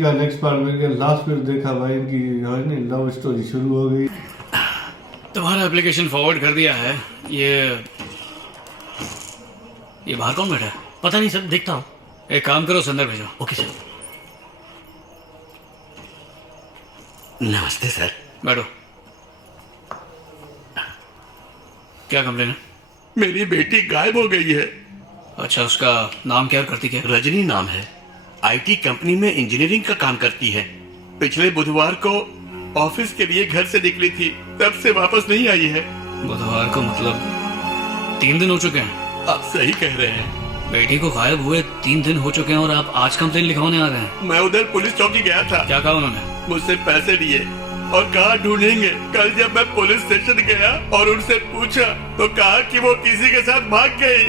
का next part में last में देखा भाई इनकी लव स्टोरी शुरू हो गई। तुम्हारा एप्लीकेशन फॉरवर्ड कर दिया है। ये बाहर कौन बैठा है? पता नहीं सर, देखता हूँ। एक काम करो, अंदर भेजो। Okay sir. नमस्ते सर। बैठो। क्या कंप्लेन है? मेरी बेटी गायब हो गई है। अच्छा, उसका नाम क्या करती क्या? रजनी नाम है। आईटी कंपनी में इंजीनियरिंग का काम करती है। पिछले बुधवार को ऑफिस के लिए घर से निकली थी, तब से वापस नहीं आई है। बुधवार को मतलब 3 दिन हो चुके हैं। आप सही कह रहे हैं। बेटी को गायब हुए 3 दिन हो चुके हैं और आप आज कंप्लेन लिखवाने आ रहे हैं? मैं उधर पुलिस चौकी गया था। क्या कहा उन्होंने? मुझसे पैसे लिए और कहा ढूंढेंगे। कल जब मैं पुलिस स्टेशन गया और उनसे पूछा तो कहा कि वो किसी के साथ भाग गई।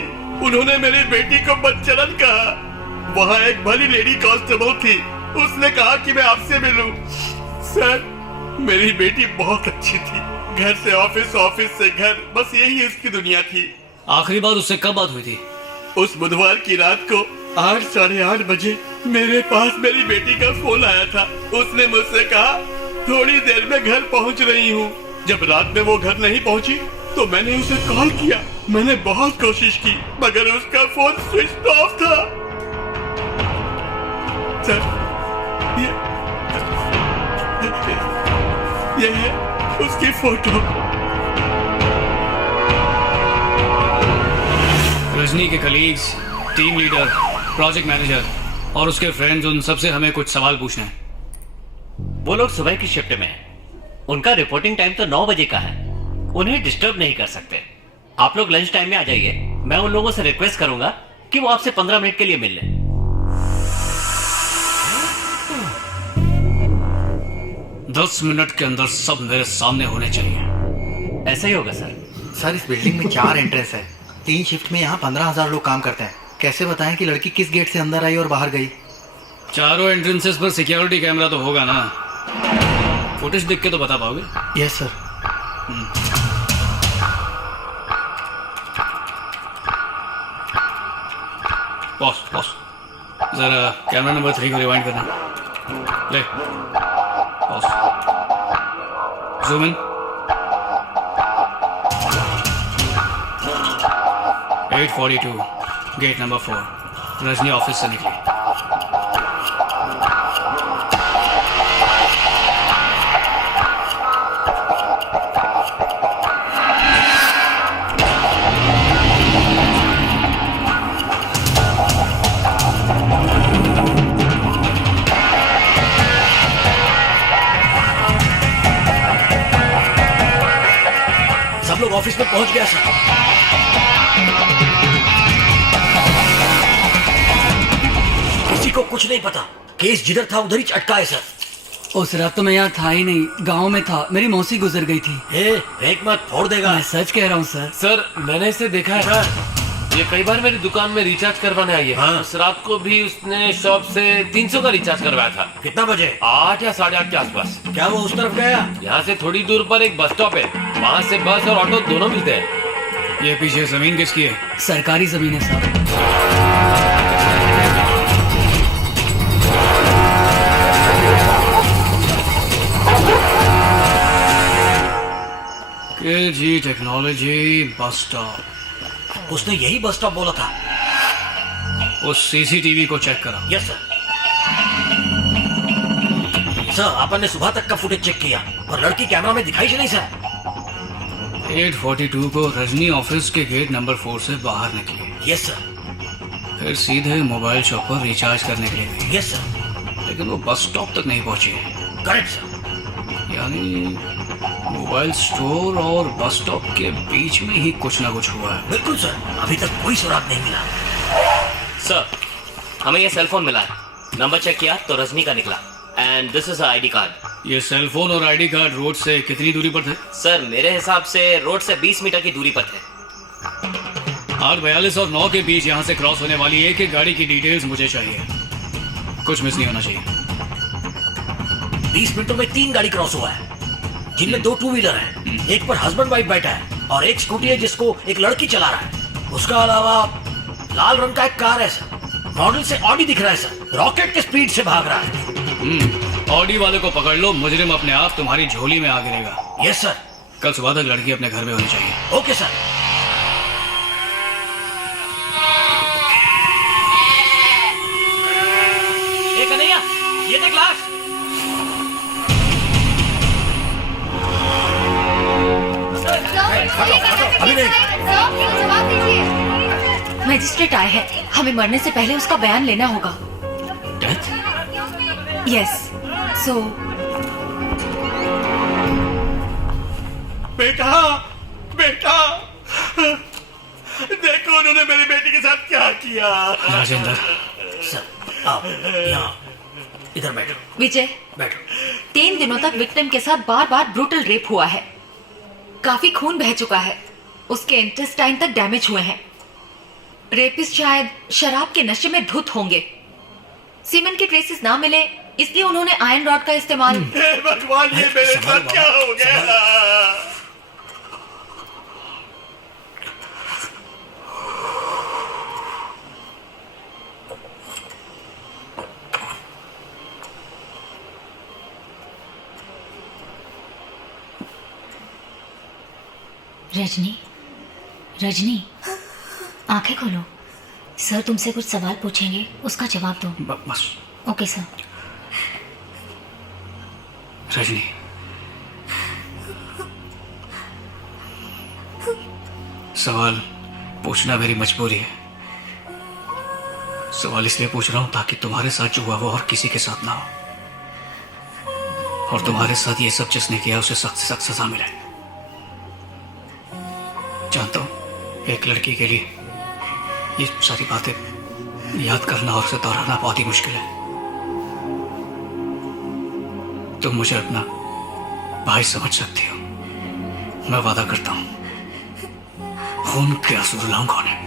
उन्होंने मेरी बेटी को बदचलन कहा। वहाँ एक भली लेडी कांस्टेबल थी, उसने कहा कि मैं आपसे मिलूं। सर, मेरी बेटी बहुत अच्छी थी। घर से ऑफिस, ऑफिस से घर, बस यही इसकी दुनिया थी। आखिरी बार उससे कब बात हुई थी? उस बुधवार की रात को 8, साढ़े 8 बजे मेरे पास मेरी बेटी का फोन आया था। उसने मुझसे कहा थोड़ी देर में घर पहुंच रही हूँ। जब रात में वो घर नहीं पहुंची तो मैंने उसे कॉल किया। मैंने बहुत कोशिश की मगर उसका फोन स्विच ऑफ था। सर, ये है उसकी फोटो। रजनी के colleagues, team leader, project manager और उसके फ्रेंड्स, उन सबसे हमें कुछ सवाल पूछने हैं। वो लोग सुबह की शिफ्ट में हैं। उनका रिपोर्टिंग टाइम तो 9 बजे का है। उन्हें डिस्टर्ब नहीं कर सकते। आप लोग लंच टाइम में आ जाइए। मैं उन लोगों से रिक्वेस्ट करूंगा कि वो आपसे 15 मिनट के लिए मिल लें। 10 मिनट के अंदर सब मेरे सामने होने चाहिए। ऐसा ही होगा सर। सर, इस बिल्डिंग में 4 एंट्रेंस है। 3 शिफ्ट में यहाँ 15,000 लोग काम करते हैं। कैसे बताएं कि लड़की किस गेट से अंदर आई और बाहर गई? चारों एंट्रेंसेस पर सिक्योरिटी कैमरा तो होगा ना? फुटेज देख के तो बता पाओगे? Yes sir. पॉज जरा कैमरा नंबर 3 को रिवाइंड करना। ले pause, zoom in. 8:42 gate number 4। Rajni office से निकली। सब लोग ऑफिस में पहुंच गया सर। किसी को कुछ नहीं पता। केस जिधर था उधर ही अटका है सर। उस रात तो मैं यहाँ था ही नहीं, गांव में था। मेरी मौसी गुजर गई थी। फेंक मत, फोड़ देगा। मैं सच कह रहा हूँ सर। सर, मैंने इसे देखा है। ये कई बार मेरी दुकान में रिचार्ज करवाने आई है। हाँ। उस रात को भी उसने शॉप से 300 का रिचार्ज करवाया था। कितना बजे? 8 या 8:30 के आसपास। क्या वो उस तरफ गया? यहाँ से थोड़ी दूर पर एक बस स्टॉप है, वहाँ से बस और ऑटो दोनों मिलते हैं। ये पीछे जमीन किसकी है? सरकारी जमीन है साहब। KG technology bus stop. उसने यही बस स्टॉप बोला था। उस CCTV को चेक करा। Yes sir. सर, अपन ने सुबह तक का फुटेज चेक किया और लड़की कैमरा में दिखाई ही नहीं सर। 8:42 को रजनी ऑफिस के गेट नंबर 4 से बाहर निकली। Yes sir. फिर सीधे मोबाइल शॉप पर रिचार्ज करने के लिए गई। Yes sir. लेकिन वो बस स्टॉप तक नहीं पहुंची। Correct sir. यानी मोबाइल स्टोर और बस स्टॉप के बीच में ही कुछ ना कुछ हुआ है। बिल्कुल सर, अभी तक कोई सुराग नहीं मिला। सर, हमें ये सेल फोन मिला है। नंबर चेक किया तो रजनी का निकला। And this is ID card. ये सेल फोन और आईडी कार्ड रोड से कितनी दूरी पर थे? सर, मेरे हिसाब से रोड से 20 मीटर की दूरी पर थे। 8:42 और 9 के बीच यहाँ से क्रॉस होने वाली एक गाड़ी की डिटेल्स मुझे चाहिए। कुछ मिस नहीं होना चाहिए। 20 मिनटों में 3 गाड़ी क्रॉस हुआ है, जिनमें 2 टू व्हीलर है। एक पर हस्बैंड वाइफ बैठा है और एक स्कूटी है जिसको एक लड़की चला रहा है। उसका अलावा लाल रंग का एक कार है सर। मॉडल से ऑडी दिख रहा है सर। रॉकेट के स्पीड से भाग रहा है। ऑडी वाले को पकड़ लो, मुजरिम अपने आप तुम्हारी झोली में आ गिरेगा। Yes sir. कल सुबह तक लड़की अपने घर में होनी चाहिए। Okay sir. ए कन्हैया, ये देख लाश। अभी नहीं। जवाब दीजिए। मजिस्ट्रेट आए हैं, हमें मरने से पहले उसका बयान लेना होगा। डेथ? यस, सो बेटा, बेटा, देखो उन्होंने मेरी बेटी के साथ क्या किया। राजेंद्र, सर आप यहाँ इधर बैठो। विजय, बैठो। 3 दिनों तक विक्टिम के साथ बार बार ब्रूटल रेप हुआ है। काफी खून बह चुका है, उसके इंटेस्टाइन तक डैमेज हुए हैं। रेपिस्ट शायद शराब के नशे में धुत होंगे। सीमेंट के ट्रेसेस ना मिले, इसलिए उन्होंने आयरन रॉड का इस्तेमाल। हे भगवान, ये मेरे साथ क्या हो गया। रजनी, रजनी, आंखें खोलो। सर तुमसे कुछ सवाल पूछेंगे, उसका जवाब दो। बस। Okay sir. रजनी, सवाल पूछना मेरी मजबूरी है। सवाल इसलिए पूछ रहा हूं ताकि तुम्हारे साथ जो हुआ वो और किसी के साथ ना हो, और तुम्हारे साथ ये सब जिसने किया उसे सख्त से सख्त सजा मिले। जानता हूं एक लड़की के लिए ये सारी बातें याद करना और उसे दोहराना बहुत ही मुश्किल है। तुम मुझे अपना भाई समझ सकती हो। मैं वादा करता हूं खून के आंसू रुलाऊंगा उन्हें।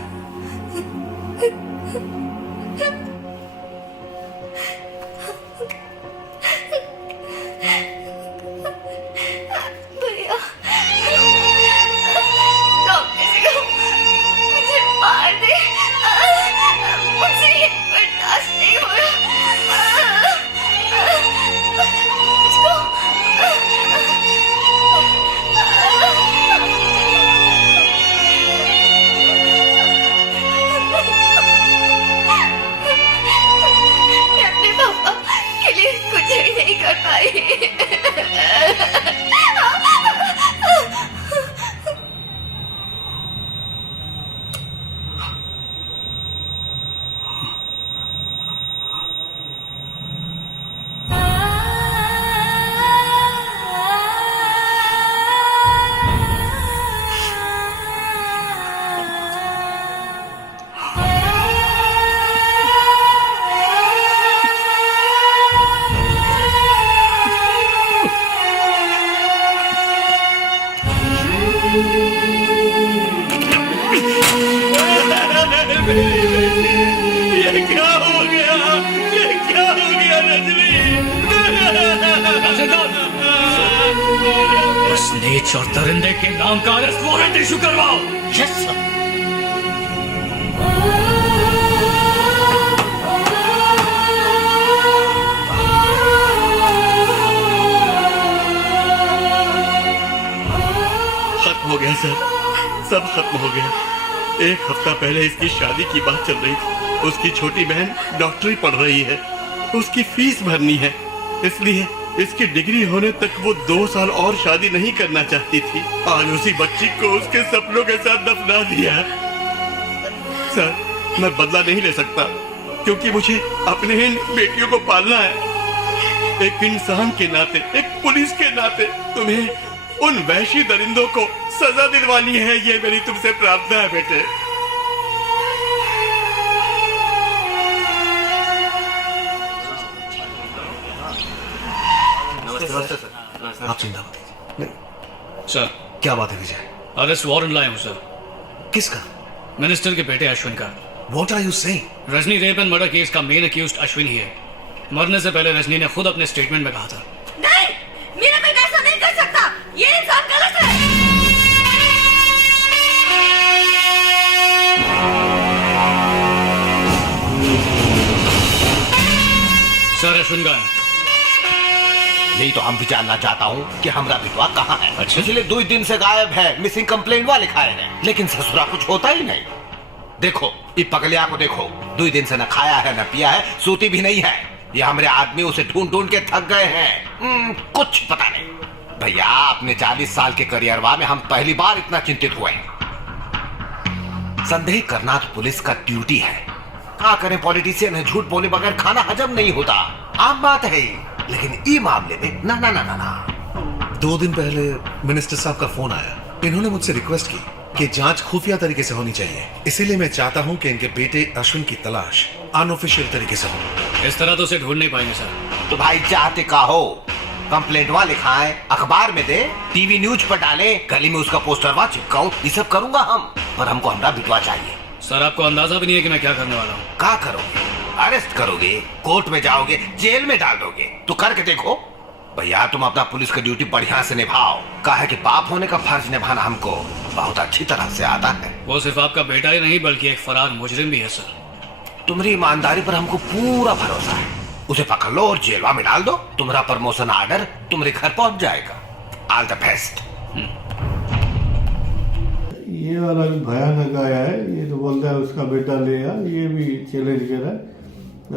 ये क्या हो गया, ये क्या हो गया रजनी। उस नीच और दरिंदे के नाम का अरेस्ट वारंट इशू करवाओ। Yes sir. खत्म हो गया सर, सब खत्म हो गया। 1 हफ्ता पहले इसकी शादी की बात चल रही थी। उसकी छोटी बहन डॉक्टरी पढ़ रही है, उसकी फीस भरनी है, इसलिए इसकी डिग्री होने तक वो 2 साल और शादी नहीं करना चाहती थी। आज उसी बच्ची को उसके सपनों के साथ दफना दिया। सर, मैं बदला नहीं ले सकता क्योंकि मुझे अपने इन बेटियों को पालना है। एक इंसान के नाते, एक पुलिस के नाते तुम्हें उन वहशी दरिंदों को सजा दिलवानी है। ये मेरी तुमसे प्रार्थना है बेटे। आप चिंता मत। सर, क्या बात है विजय? अरेस्ट वारंट लाया हूं सर। किसका? मिनिस्टर के बेटे अश्विन का। What are you saying? Rajni rape and murder case का मेन अक्यूज्ड अश्विन ही है। मरने से पहले रजनी ने खुद अपने स्टेटमेंट में कहा था, नहीं, मेरा बेटा ऐसा नहीं कर सकता, ये इंसान गलत है। सर अश्विन का है। यही तो हम भी जानना चाहता हूँ कि हमरा बिटवा कहाँ है। अच्छा। पिछले 2 दिन से गायब है, मिसिंग कंप्लेंट वाले खाए हैं, लेकिन ससुरा कुछ होता ही नहीं। देखो ये पगलिया को देखो, 2 दिन से न खाया है न पिया है, सोती भी नहीं है। ये हमारे आदमी उसे ढूंढ ढूंढ के थक गए हैं। कुछ पता नहीं भैया, अपने 40 साल के करियरवा में हम पहली बार इतना चिंतित हुए हैं। संदेह करना तो पुलिस का ड्यूटी है। क्या करें, पॉलिटिशियन है, झूठ बोले बगैर खाना हजम नहीं होता, आम बात है। लेकिन ये मामले में ना ना ना ना ना। 2 दिन पहले मिनिस्टर साहब का फोन आया। इन्होंने मुझसे रिक्वेस्ट की कि जांच खुफिया तरीके से होनी चाहिए। इसीलिए मैं चाहता हूं कि इनके बेटे अश्विन की तलाश अनऑफिशियल तरीके से हो। इस तरह तो उसे ढूंढ नहीं पाएंगे सर। तो भाई चाहते का हो, कंप्लेंट वाले खाएं, अखबार में दे, टीवी न्यूज पर डाले, गली में उसका पोस्टर वहां चिपकाऊं, ये सब करूंगा हम, पर हमको हमरा बिटवा चाहिए। सर आपको अंदाजा भी नहीं है कि मैं क्या करने वाला हूँ। क्या करोगे? अरेस्ट करोगे, कोर्ट में जाओगे, जेल में डाल दोगे, तो करके देखो। भैया तुम अपना पुलिस की ड्यूटी बढ़िया से निभाओ। कहा है कि बाप होने का फर्ज निभाना हमको बहुत अच्छी तरह से आता है। वो सिर्फ आपका बेटा ही नहीं बल्कि एक फरार मुजरिम भी है सर। तुम्हारी ईमानदारी पर हमको पूरा भरोसा है। उसे पकड़ लो और जेलवा में डाल दो, तुम्हारा प्रमोशन ऑर्डर तुम्हारे घर पहुंच जाएगा। All the best. ये वाला भी भयानक आया है। ये तो बोलता है उसका बेटा ले आ, ये भी चैलेंज कर रहा है।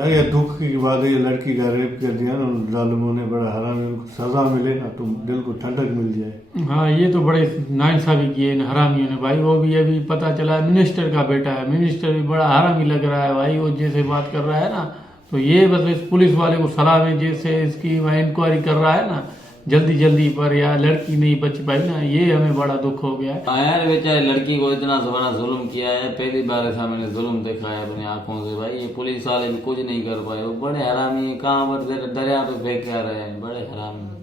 ये दुख की बात है, ये लड़की का रेप कर दिया ना उन जालिमों ने, बड़ा हरामी, उनको सजा मिले ना तो दिल को ठंडक मिल जाए। हाँ ये तो बड़े नाइंसाफी किए इन हरामियों ने भाई। वो भी अभी पता चला मिनिस्टर का बेटा है। मिनिस्टर भी बड़ा हरामी लग रहा है भाई, वो जैसे बात कर रहा है ना, तो ये बस इस पुलिस वाले को सलाह में जैसे इसकी इंक्वायरी कर रहा है ना जल्दी जल्दी पर, यार लड़की नहीं बच पाई ना, ये हमें बड़ा दुख हो गया है। यार बेचारे लड़की को इतना बड़ा जुल्म किया है, पहली बार ऐसा मैंने जुल्म देखा है अपनी आंखों से भाई। ये पुलिस वाले भी कुछ नहीं कर पाए, वो बड़े हरामी, कहाँ पर दरिया पे फेंक के आ रहे हैं, बड़े हरामी।